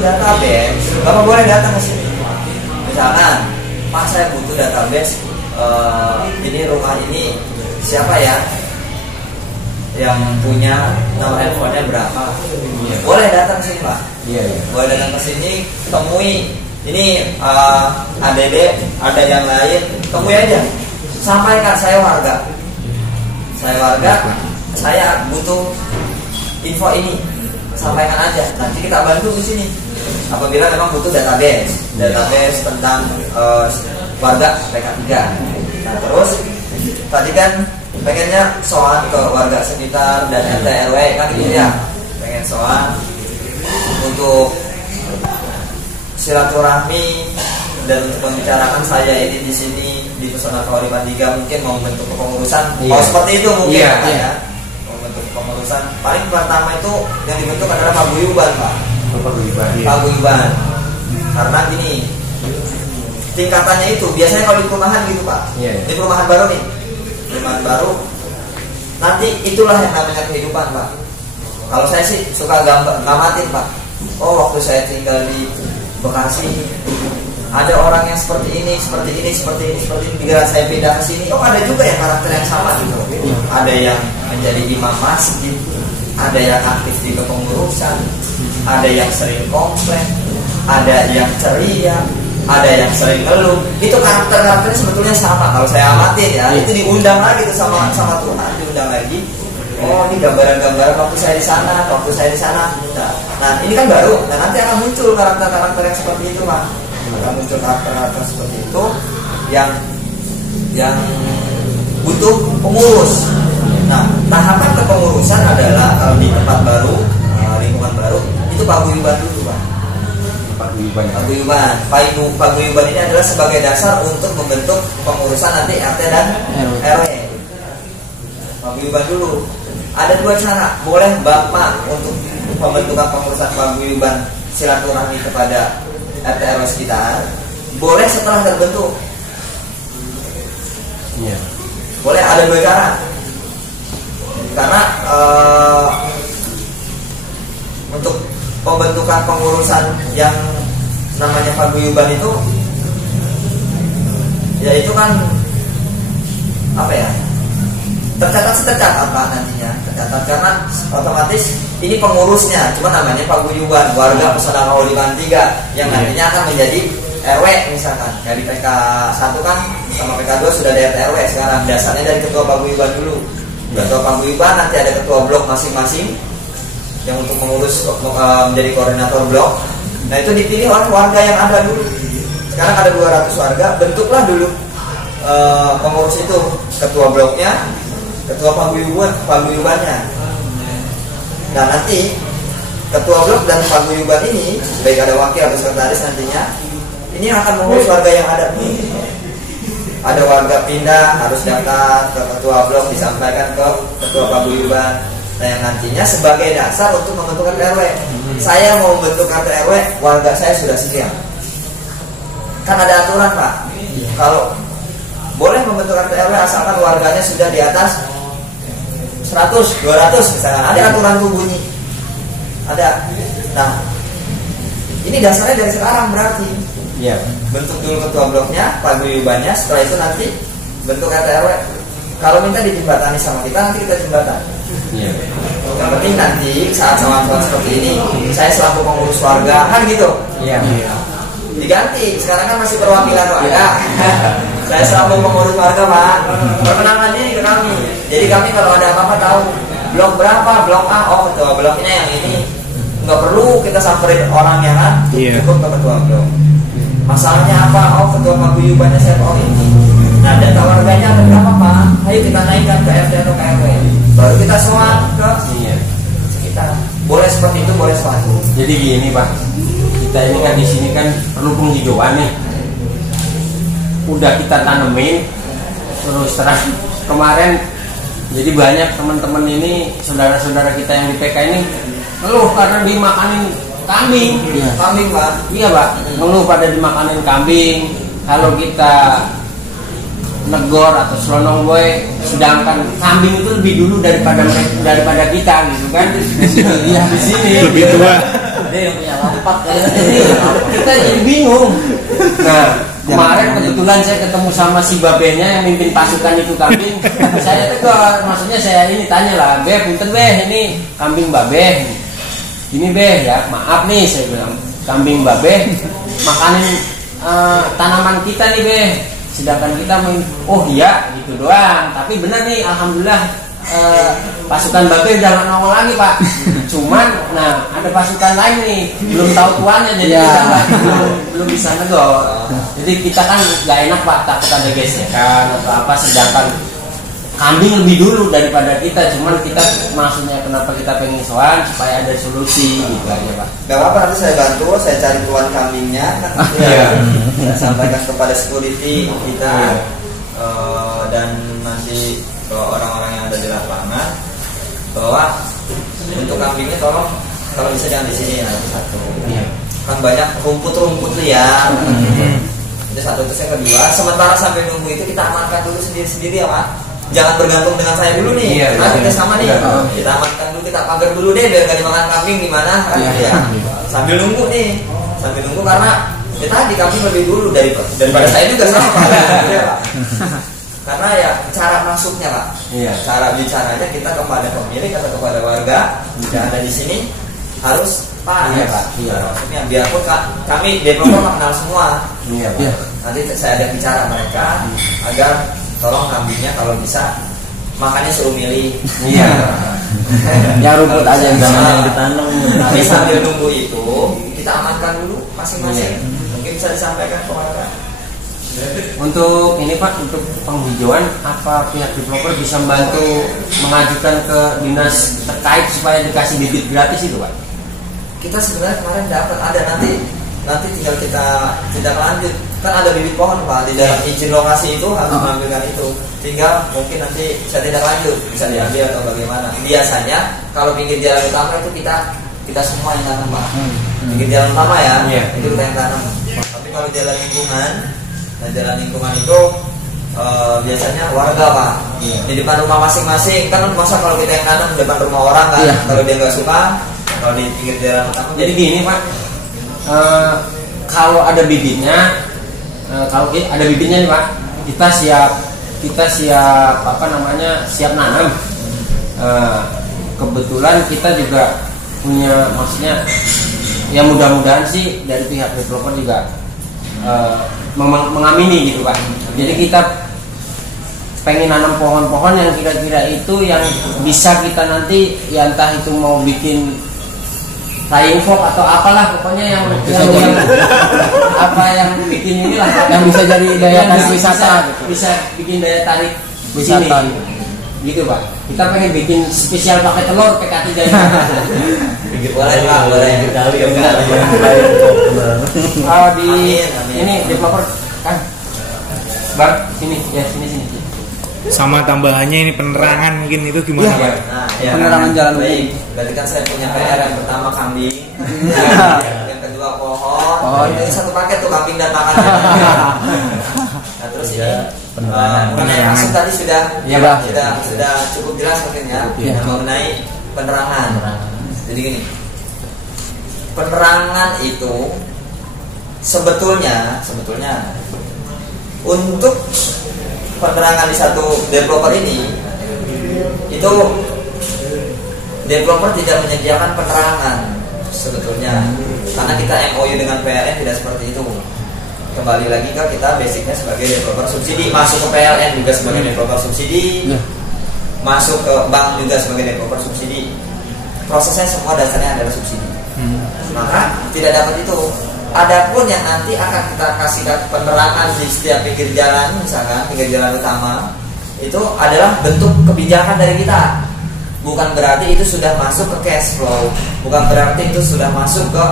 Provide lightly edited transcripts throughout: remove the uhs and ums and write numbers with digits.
database, Bapak boleh datang ke sini. Misalkan, Pak saya butuh database, ini rumah ini siapa ya yang punya nomor handphonenya berapa? Boleh datang ke sini Pak. Boleh datang ke sini, temui. Ini ADD, ada yang lain, temui aja. Sampaikan saya warga, saya butuh info ini. Sampaikan aja, nanti kita bantu di sini. Apabila memang butuh database tentang warga PK3. Nah terus tadi kan pengennya soal ke warga sekitar dan RT RW kan gitu ya. Pengen soal untuk silaturahmi dan untuk membicarakan saya ini di sini di Pesona Kauripan 3 mungkin mau bentuk kepengurusan. Oh seperti itu mungkin ya. Pengurusan paling pertama itu yang dibentuk adalah paguyuban Pak. Paguyuban. Karena gini, tingkatannya itu biasanya kalau di perumahan gitu Pak. Di perumahan baru nih, perumahan baru, nanti itulah yang namanya kehidupan Pak. Kalau saya sih suka ngamatin Pak. Oh waktu saya tinggal di Bekasi, ada orang yang seperti ini. Bila saya pindah ke sini, oh ada juga yang karakter yang sama gitu. Ada yang menjadi imam masjid, ada yang aktif di kepengurusan, ada yang sering komplain, ada yang ceria, ada yang sering ngeluh. Itu karakternya sebetulnya sama. Kalau saya amatin ya, itu diundang lagi tuh sama Tuhan, diundang lagi. Oh ini gambaran-gambaran waktu saya di sana. Nah ini kan baru. Nah nanti akan muncul karakter-karakter yang seperti itu Pak. Akan muncul karakter seperti itu yang butuh pengurus. Nah, tahapan kepengurusan adalah kalau di tempat baru, lingkungan baru, itu paguyuban dulu Pak. Paguyuban ini adalah sebagai dasar untuk membentuk pengurusan nanti RT dan RW. Paguyuban dulu. Ada dua cara. Boleh Bapak untuk pembentukan pengurusan paguyuban silaturahmi kepada RT RW sekitar. Boleh setelah terbentuk. Boleh, ada dua cara. Karena untuk pembentukan pengurusan yang namanya paguyuban itu, ya itu kan apa ya? Tercatat apa nantinya? Tercatat karena otomatis ini pengurusnya, cuma namanya paguyuban warga Pesona Kauripan 3 yang nantinya akan menjadi RW misalkan. Dari PK1 kan sama PK2 sudah ada RW sekarang. Dasarnya dari ketua paguyuban dulu. Ketua paguyuban nanti ada ketua blok masing-masing yang untuk mengurus menjadi koordinator blok. Nah itu dipilih oleh warga yang ada dulu. Sekarang ada 200 warga, bentuklah dulu pengurus itu, ketua bloknya, ketua paguyubannya. Nah nanti ketua blok dan paguyuban ini, baik ada wakil atau sekretaris nantinya, ini akan mengurus warga yang ada. Ada warga pindah harus daftar ke ketua blok, disampaikan ke ketua paguyuban. Nah yang nantinya sebagai dasar untuk membentuk RT RW. Saya mau membentuk RT RW, warga saya sudah siap. Kan ada aturan Pak. Kalau boleh membentuk RT RW asalkan warganya sudah di atas 100, 200 misalkan. Ada aturan tuh bunyi. Ada. Nah ini dasarnya dari sekarang berarti. Bentuk dulu ketua bloknya, paguyubannya, setelah itu nanti bentuk RT RW. Kalau minta dijembatani sama kita, nanti kita jembatan. Yang penting nanti saat soal-soal seperti ini, saya selaku pengurus warga kan gitu. Diganti, sekarang kan masih perwakilan warga. Saya selaku pengurus warga Pak. Perkenalkan diri ke kami. Jadi kami kalau ada apa-apa tahu blok berapa, blok A, oh ketua bloknya yang ini. Nggak perlu kita samperin orang yang kan, cukup ke ketua blok. Masalahnya apa? Oh ketua paguyubannya siapa? Oh ini. Nah data warganya ada berapa Pak? Ayo kita naikkan ke RT atau ke RW. Baru kita soal ke sekitar. Boleh seperti itu, boleh seperti itu. Jadi gini Pak, kita ini kan di sini kan perlu penghijauan nih. Udah kita tanemin, terus terang kemarin. Jadi banyak teman-teman ini, saudara-saudara kita yang di PK ini ngeluh karena dimakanin kambing. Kambing Pak. Iya Pak, ngeluh pada dimakanin kambing. Kalau kita negor atau selonong boy, sedangkan kambing itu lebih dulu daripada kita gitu kan. Iya di sini lebih tua. Ada yang punya lampak Kita jadi bingung. Nah, kemarin kebetulan saya ketemu sama si babehnya yang mimpin pasukan itu kambing. Saya tegur, maksudnya saya ini tanya lah, Beh, punten Beh, ini kambing babeh. Ini Beh ya, maaf nih saya bilang, kambing babeh makanin tanaman kita nih Beh. Sedangkan kita oh iya gitu doang. Tapi benar nih, alhamdulillah pasukan babeh udah nggak nongol lagi Pak. Cuman, nah ada pasukan lain nih belum tahu tuannya, jadi kita belum bisa negor. Jadi kita kan nggak enak Pak, takut ada gesekan atau apa. Sedangkan kambing lebih dulu daripada kita. Cuman kita maksudnya kenapa kita pengen soal supaya ada solusi gitu aja Pak. Gak apa-apa, nanti saya bantu, saya cari tuan kambingnya. Saya sampaikan kepada security kita dan nanti ke orang-orang yang ada di lapangan bahwa untuk kambingnya tolong kalau bisa jangan di sini ya, satu. Kan banyak rumput-rumput liar. Itu satu. Terus yang kedua, sementara sampai nunggu itu kita amankan dulu sendiri-sendiri ya Pak. Jangan bergantung dengan saya dulu nih. Nah, kita sama nih. Kita amankan dulu, kita pagar dulu deh biar gak dimakan kambing gimana kan ya. Sambil nunggu nih. Sambil nunggu karena ya tadi kambing lebih dulu daripada saya juga sama Pak. Karena ya cara masuknya Pak. Cara bicaranya kita kepada pemilik atau kepada warga yang ada di sini harus Pak. Maksudnya biarpun kami developer kenal semua. Nanti saya ada bicara mereka agar tolong kambingnya kalau bisa makannya suruh milih. Ya rumput aja yang ditanam. Tapi sambil nunggu itu kita amankan dulu masing-masing. Mungkin bisa disampaikan ke warga. Untuk ini Pak, untuk penghijauan apa pihak developer bisa membantu mengajukan ke dinas terkait supaya dikasih bibit gratis itu Pak? Kita sebenarnya kemarin dapat ada, nanti tinggal kita tidak lanjut. Kan ada bibit pohon Pak di dalam izin lokasi itu harus mengambilkan itu. Tinggal mungkin nanti saya tidak lanjut bisa diambil atau bagaimana. Biasanya kalau pinggir jalan utama itu kita semua yang tanam Pak. Pinggir jalan utama ya, itu kita yang tanam. Tapi kalau jalan lingkungan, nah jalan lingkungan itu biasanya warga Pak. Di depan rumah masing-masing. Kan masa kalau kita yang tanam di depan rumah orang kan, kalau dia nggak suka, kalau di pinggir jalan utama. Jadi gini Pak, kalau ada bibitnya. Kalau ada bibitnya nih Pak, kita siap siap nanam. Kebetulan kita juga punya, maksudnya ya mudah-mudahan sih dari pihak developer juga mengamini gitu Pak. Jadi kita pengen nanam pohon-pohon yang kira-kira itu yang bisa kita nanti ya entah itu mau bikin flying fox atau apalah pokoknya yang apa yang bikin inilah yang bisa jadi daya tarik wisata gitu. Bisa bikin daya tarik wisata gitu Pak. Kita pengen bikin spesial pakai telur PK3 boleh di ini developer kan Bang sini. Sama tambahannya ini penerangan mungkin itu gimana Pak? Penerangan jalan umum. Berarti kan saya punya PR yang pertama kambing, yang kedua pohon. Ini satu paket tuh kambing dan makannya. Nah terus ini penerangan tadi sudah cukup jelas mungkin ya mengenai penerangan. Jadi gini, penerangan itu sebetulnya untuk penerangan di satu developer ini itu developer tidak menyediakan penerangan sebetulnya karena kita MOU dengan PLN tidak seperti itu. Kembali lagi ke kita basicnya sebagai developer subsidi, masuk ke PLN juga sebagai developer subsidi, masuk ke bank juga sebagai developer subsidi. Prosesnya semua dasarnya adalah subsidi. Maka tidak dapat itu. Adapun yang nanti akan kita kasih penerangan di setiap pinggir jalan, misalkan pinggir jalan utama, itu adalah bentuk kebijakan dari kita. Bukan berarti itu sudah masuk ke cash flow, bukan berarti itu sudah masuk ke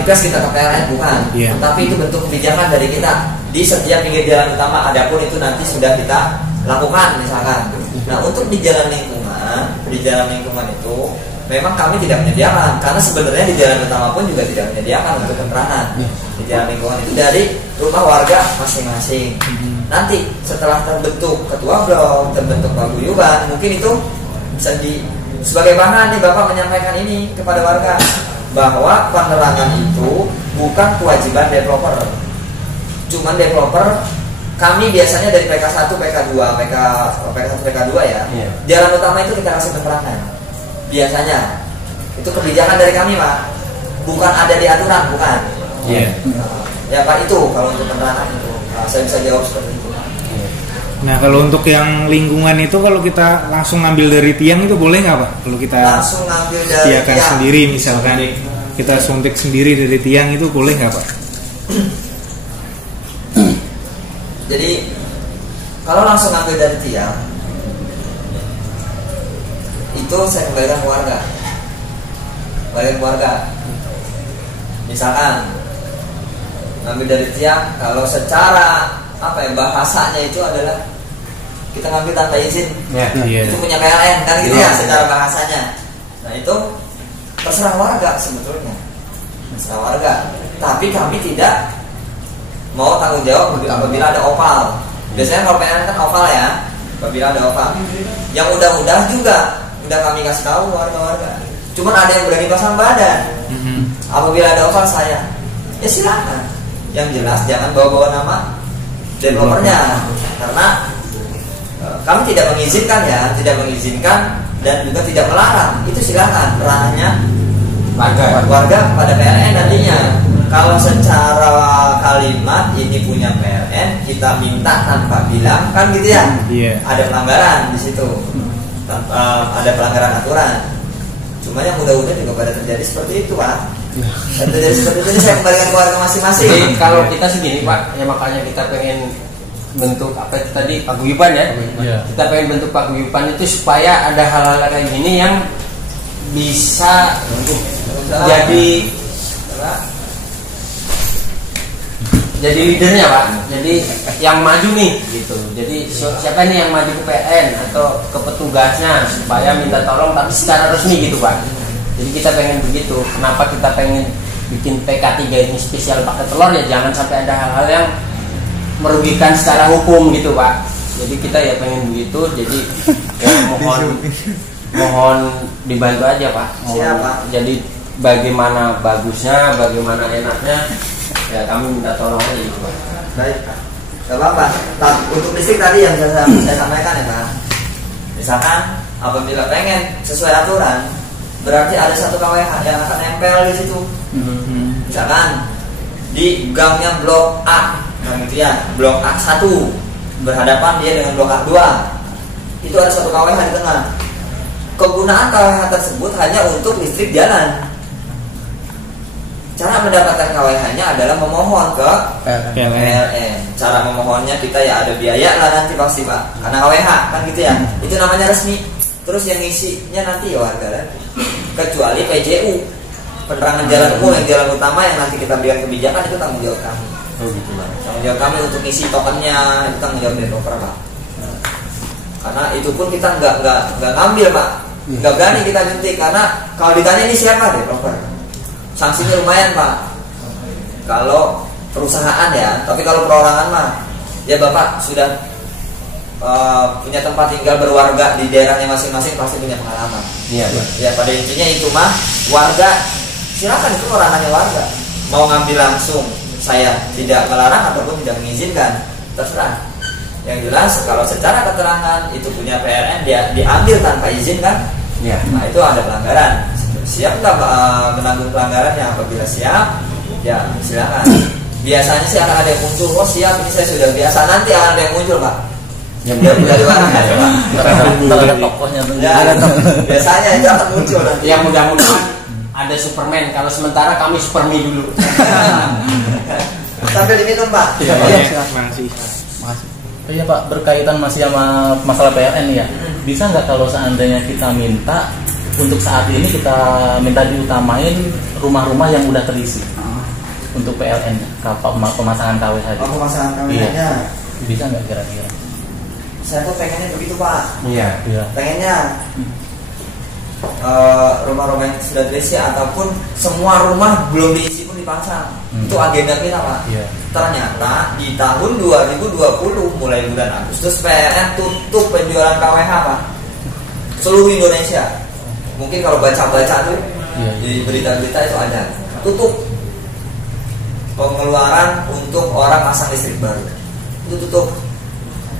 request kita ke PLN, bukan. Tapi itu bentuk kebijakan dari kita di setiap pinggir jalan utama. Adapun itu nanti sudah kita lakukan, misalkan. Nah untuk di jalan lingkungan itu memang kami tidak menyediakan, karena sebenarnya di jalan utama pun juga tidak menyediakan untuk penerangan. Di jalan lingkungan itu dari rumah warga masing-masing. Nanti setelah terbentuk ketua blok, terbentuk paguyuban, mungkin itu bisa sebagai bahan nih Bapak menyampaikan ini kepada warga. bahwa penerangan itu bukan kewajiban developer. Cuman developer kami biasanya dari PK1, PK2, PK1, PK2 ya. Iya. Jalan utama itu kita kasih penerangan. Biasanya itu kebijakan dari kami, Pak. Bukan ada di aturan, bukan. Iya. Ya Pak, itu kalau untuk penerangan itu. Nah, saya bisa jawab seperti itu. Nah kalau untuk yang lingkungan itu kalau kita langsung ngambil dari tiang itu boleh nggak Pak? Kalau kita Langsung ngambil dari sediakan tiang. sendiri misalkan kita suntik sendiri dari tiang itu boleh nggak Pak? Jadi kalau langsung ngambil dari tiang itu saya kembalikan ke warga. Kembalikan ke warga. Misalkan ngambil dari tiang, kalau secara bahasanya itu adalah kita ngambil tanpa izin. Iya. Itu punya PLN kan gitu ya secara bahasanya. Nah itu terserah warga sebetulnya. Terserah warga. Tapi kami tidak mau tanggung jawab apabila ada opal. Biasanya kalau PLN kan opal ya. Apabila ada opal. Yang udah juga udah kami kasih tahu warga-warga. Cuman ada yang berani pasang badan. Apabila ada opal saya, ya silakan. Yang jelas jangan bawa-bawa nama developernya, karena kami tidak mengizinkan dan juga tidak melarang. Itu silakan ranahnya warga pada PLN nantinya. Kalau secara kalimat ini punya PLN, kita minta tanpa bilang kan gitu ya. Ada pelanggaran di situ, ada pelanggaran aturan. Cuma yang mudah-mudahan juga pada terjadi seperti itu Pak. Dan terjadi seperti itu, saya kembalikan ke warga masing-masing. Jadi kalau kita segini Pak, ya makanya kita pengen bentuk apa itu tadi paguyuban ya. Kita pengen bentuk paguyuban itu supaya ada hal-hal kayak gini yang bisa jadi leadernya Pak. Jadi yang maju nih gitu. Jadi siapa nih yang maju ke PN atau ke petugasnya supaya minta tolong tapi secara resmi gitu Pak. Jadi kita pengen begitu. Kenapa kita pengen bikin PK3 ini spesial pakai telur ya jangan sampai ada hal-hal yang merugikan secara hukum gitu Pak. Jadi kita ya pengen begitu. Jadi ya mohon dibantu aja Pak. Jadi bagaimana bagusnya, bagaimana enaknya ya kami minta tolong aja gitu Pak. Baik Pak. Gak apa-apa. Untuk listrik tadi yang saya sampaikan ya Pak. Misalkan apabila pengen sesuai aturan, berarti ada satu KWH yang akan nempel di situ. Misalkan di gangnya blok A, gitu ya, blok A1 berhadapan dia dengan blok A2. Itu ada satu KWH di tengah. Kegunaan KWH tersebut hanya untuk listrik jalan. Cara mendapatkan KWH-nya adalah memohon ke PLN. Cara memohonnya kita ya ada biaya lah nanti pasti Pak, karena KWH kan gitu ya. Itu namanya resmi. Terus yang ngisinya nanti ya warga lah. Kecuali PJU, penerangan jalan umum yang jalan utama yang nanti kita biar kebijakan itu tanggung jawab kami. Gitu Pak. Tanggung jawab kami untuk ngisi tokennya itu tanggung jawab developer Pak. Karena itu pun kita nggak ngambil Pak, nggak berani kita ganti karena kalau ditanya ini siapa developer. Sanksinya lumayan Pak. Kalau perusahaan ya, tapi kalau perorangan mah ya Bapak sudah punya tempat tinggal berwarga di daerahnya masing-masing pasti punya pengalaman. Iya. Ya pada intinya itu mah warga silakan itu ranahnya warga. Mau ngambil langsung saya tidak melarang ataupun tidak mengizinkan terserah. Yang jelas kalau secara keterangan itu punya PLN dia diambil tanpa izin kan? Iya. Nah itu ada pelanggaran. Siap nggak menanggung pelanggarannya? Apabila siap, ya silakan. Biasanya sih akan ada yang muncul. Oh siap, ini saya sudah biasa. Nanti akan ada yang muncul Pak. Yang dari warga ya Pak. Ada tokohnya tuh. Ya, biasanya itu akan muncul nanti. Yang mudah-mudahan ada Superman. Kalau sementara kami Supermi dulu. Sampai diminum Pak. Iya, Makasih. Iya Pak, berkaitan masih sama masalah PLN ya. Bisa nggak kalau seandainya kita minta untuk saat ini kita minta diutamain rumah-rumah yang udah terisi untuk PLN, pemasangan KWH. Pemasangan KWH-nya. Iya. Bisa nggak kira-kira? Saya tuh pengennya begitu Pak. Iya. Pengennya rumah-rumah yang sudah terisi ataupun semua rumah belum diisi pun dipasang. Itu agenda kita Pak. Iya. Ternyata di tahun 2020 mulai bulan Agustus PLN tutup penjualan KWH Pak. Seluruh Indonesia. Mungkin kalau baca-baca tuh Iya. Di berita-berita itu ada tutup pengeluaran untuk orang pasang listrik baru, itu tutup.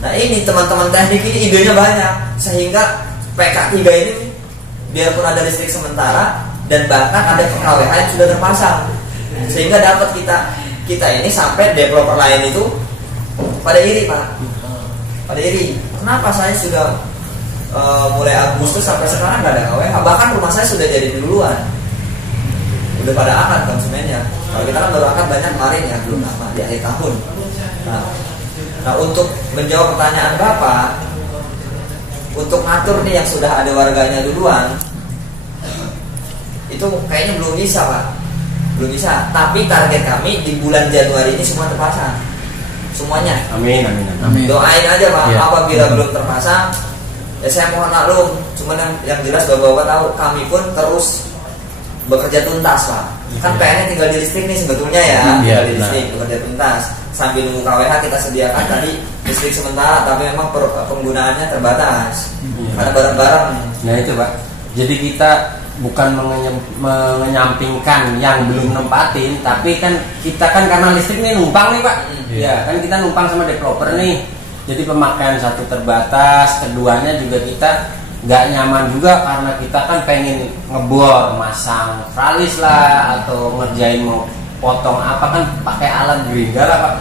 Nah ini teman-teman teknik ini idenya banyak, sehingga PK3 ini biarpun ada listrik sementara dan bahkan ada KWH yang sudah terpasang, sehingga dapat kita ini sampai developer lain itu pada iri Pak, pada iri. Kenapa saya sudah mulai Agustus sampai sekarang nggak ada KWH, bahkan rumah saya sudah jadi duluan, udah pada akad konsumennya. Kalau kita kan baru akad banyak kemarin ya, belum lama di akhir tahun. Nah untuk menjawab pertanyaan Bapak, untuk ngatur nih yang sudah ada warganya duluan, itu kayaknya belum bisa Pak, belum bisa. Tapi target kami di bulan Januari ini semua terpasang, semuanya. Amin, amin, amin. Doain aja Pak, Ya. apabila belum terpasang, ya saya mohon maklum. Cuman yang jelas Bapak-bapak tahu, kami pun terus bekerja tuntas Pak. Kan PN-nya tinggal di listrik nih sebetulnya ya, tinggal di listrik, bekerja tuntas. Sambil nunggu KWH kita sediakan tadi listrik sementara, tapi memang penggunaannya terbatas karena barang-barang. Nah itu Pak, jadi kita bukan menyampingkan yang belum nempatin, tapi kan kita kan karena listrik ini numpang nih Pak. Ya kan kita numpang sama developer nih, jadi pemakaian satu terbatas, keduanya juga kita nggak nyaman juga karena kita kan pengen ngebor, masang tralis lah atau ngerjain mau potong apa kan pakai alat gerinda lah Pak.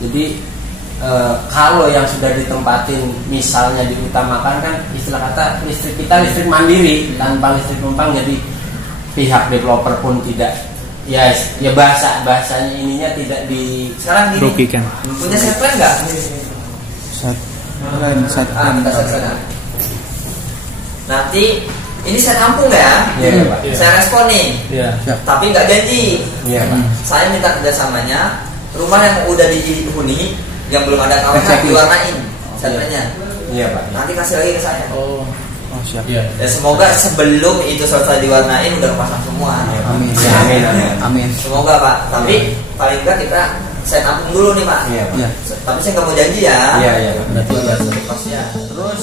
Jadi kalau yang sudah ditempatin misalnya diutamakan kan istilah kata listrik kita listrik mandiri tanpa listrik numpang, jadi pihak developer pun tidak ya bahasanya ininya tidak di Sekarang gini, Rugikan. punya set plan nggak? Kita set plan. Nanti ini saya tampung ya, Iya, Pak. saya respon nih, Iya. tapi nggak janji. Iya Pak. Saya minta kerjasamanya, rumah yang udah dihuni yang belum ada KWH Checklist. diwarnain setnya. Iya Pak. Nanti kasih lagi ke saya. Oh, siap. iya. Ya semoga sebelum itu selesai diwarnain udah kepasang semua. Amin. Ya, amin, amin. Amin. Semoga Pak. Tapi paling enggak kita saya tampung dulu nih Pak. Iya Pak. Ya. Tapi saya nggak mau janji ya. Iya iya Pak. Berarti Pasti ya. Terus